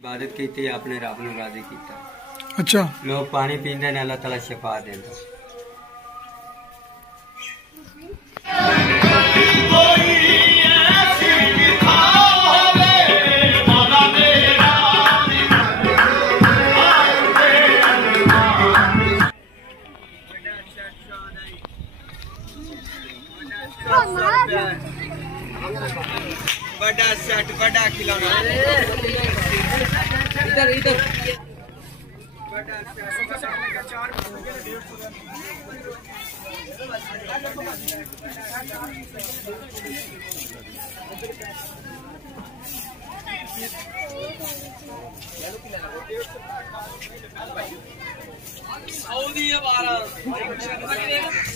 इबादत की थी आपने रब नूं राजी कीता। अच्छा, लोग पानी पींदे ने, अल्लाह ताला शिफा देंदा। बड़ा सेट, बड़ा खिलौना, इधर इधर बड़ा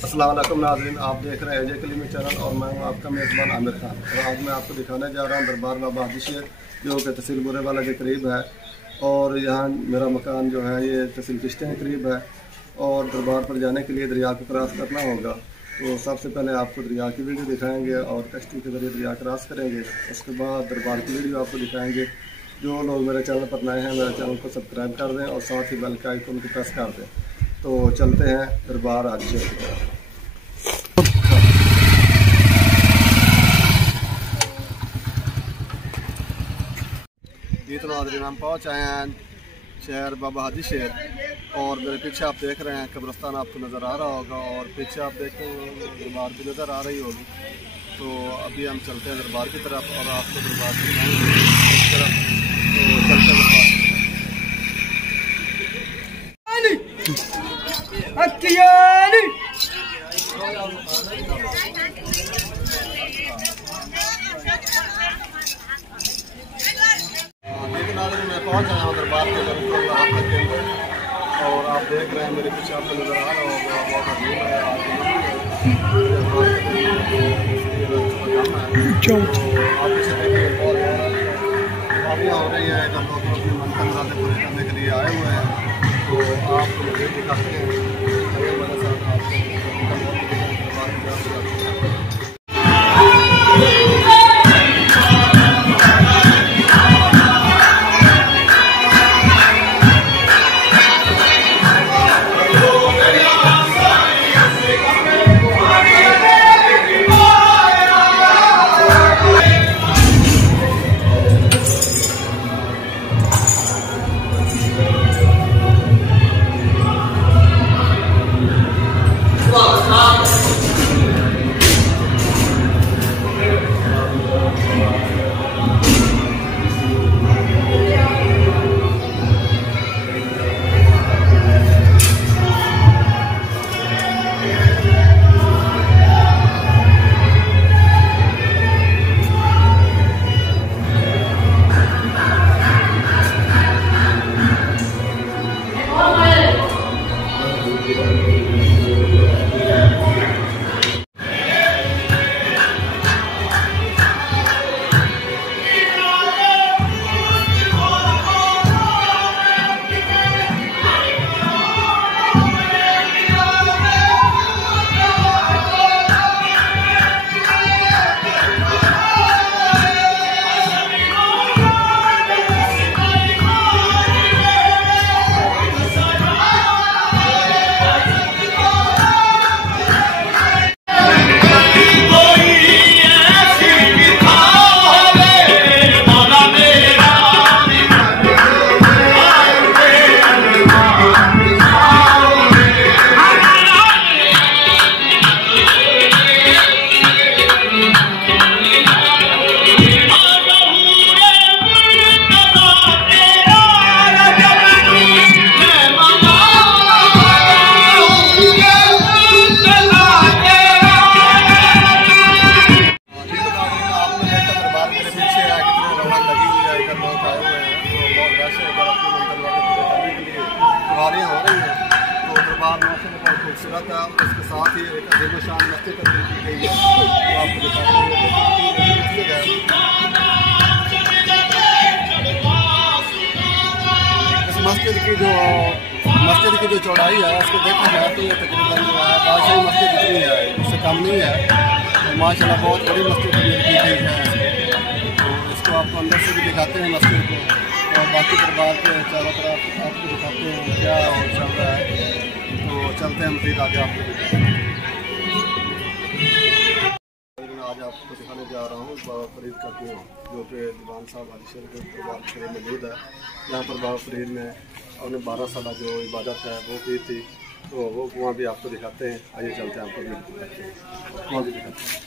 अस्सलाम वालेकुम नाज़रीन, आप देख रहे हैं जे कलीमी चैनल और मैं हूं आपका मेज़बान आमिर खान। और आज मैं आपको दिखाने जा रहा हूं दरबार बाबा हाजी शेर जो कि तहसील बुरेवाला के करीब है। और यहाँ मेरा मकान जो है ये तहसील किश्ते के करीब है। और दरबार पर जाने के लिए दरिया को क्रॉस करना होगा। तो सबसे पहले आपको दरिया की वीडियो दिखाएंगे और कश्ती के जरिए दरिया क्रॉस करेंगे। उसके बाद दरबार की वीडियो आपको दिखाएंगे। जो लोग मेरे चैनल पर नए हैं मेरे चैनल को सब्सक्राइब कर दें और साथ ही बेल के आइकन को प्रेस कर दें। तो चलते हैं दरबार हाजी शेर की तरफ। ये तो नाज़रीन हम पहुँच आए हैं शहर बाबा हाजी शेर। और मेरे पीछे आप देख रहे हैं कब्रिस्तान आपको नज़र आ रहा होगा और पीछे आप देखते हैं दरबार भी नज़र आ रही होगी। तो अभी हम चलते हैं दरबार की तरफ और आपको दरबार दिखाएंगे इस तरफ। तो चलते हैं दरबार। मैं पहुँच आया हूँ दरबार के अंदर और आप देख रहे हैं मेरे पीछे आपको नज़र आ रहा होगा बहुत अजीब है। तो आप इसे देखिए बहुत शादियाँ हो रही है जब लोग अपनी मनपसंद मुरादें पूरी करने के लिए आए हुए हैं। तो आप मुझे दिखाते हैं मेरे साथ आपको खूबसूरत है और इसके साथ ही एक अजीब शान मस्जिद तब्दील की गई है। तो आपको दिखाते हैं इस मस्जिद की जो मस्जिद की जो चौड़ाई है उसको देखा जाए तो ये तकरीबन जो है बादशाही मस्जिद इतनी है, इससे कम नहीं है। तो माशाल्लाह बहुत बड़ी मस्जिद तमीर की गई है। तो इसको आपको अंदर से भी दिखाते हैं मस्जिद को, और बाकी दरबार के चारों तरफ आपको दिखाते हैं क्या और चल रहा है। तो चलते हैं मज़ीद आगे आपको दिखाते हैं। आज आपको दिखाने जा रहा हूँ बाबा फरीद का कुआं, जो कि दीवान साहब हाजी शरीफ के दरबार में मौजूद है। यहाँ पर बाबा फरीद ने अपने 12 साल जो इबादत है वो की थी। तो वो कुआं भी आपको दिखाते हैं। आइए चलते हैं, आपको भी दिखाते हैं, कुआं भी दिखाते हैं।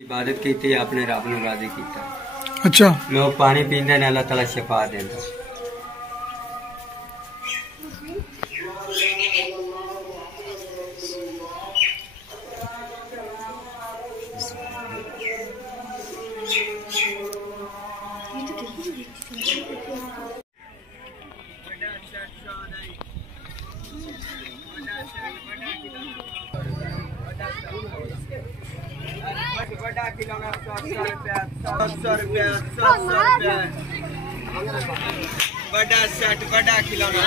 इबादत की थी आपने रब नूं राजी कीता। अच्छा, लोग पानी पींदे ने, अल्लाह ताला शिफा देंदा। बड़ा किलो में 100 रुपया, 100 रुपया, 100 रुपया। बड़ा सेट, बड़ा किलो में।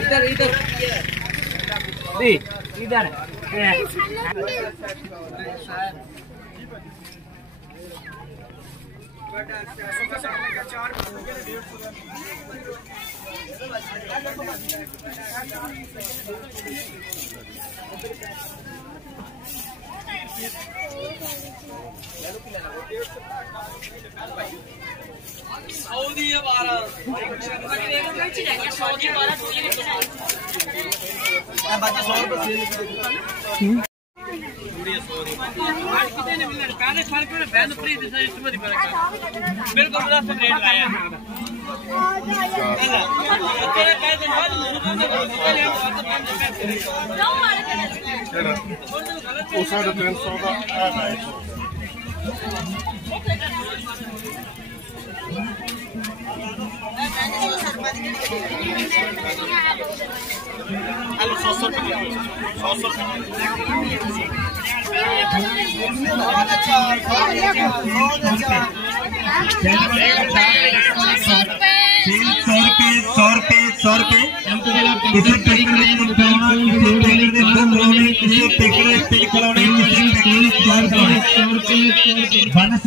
इधर इधर इधर सऊदी है 12 सऊदी 12 बाकी 100 रुपए बिल्कुल मुनासिब रेट लाया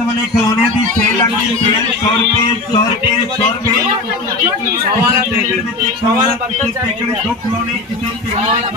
वाले खिलौने की सेल लगती है। 100 रुपए 100 रुपए 2 खिलौने किसी खिलौने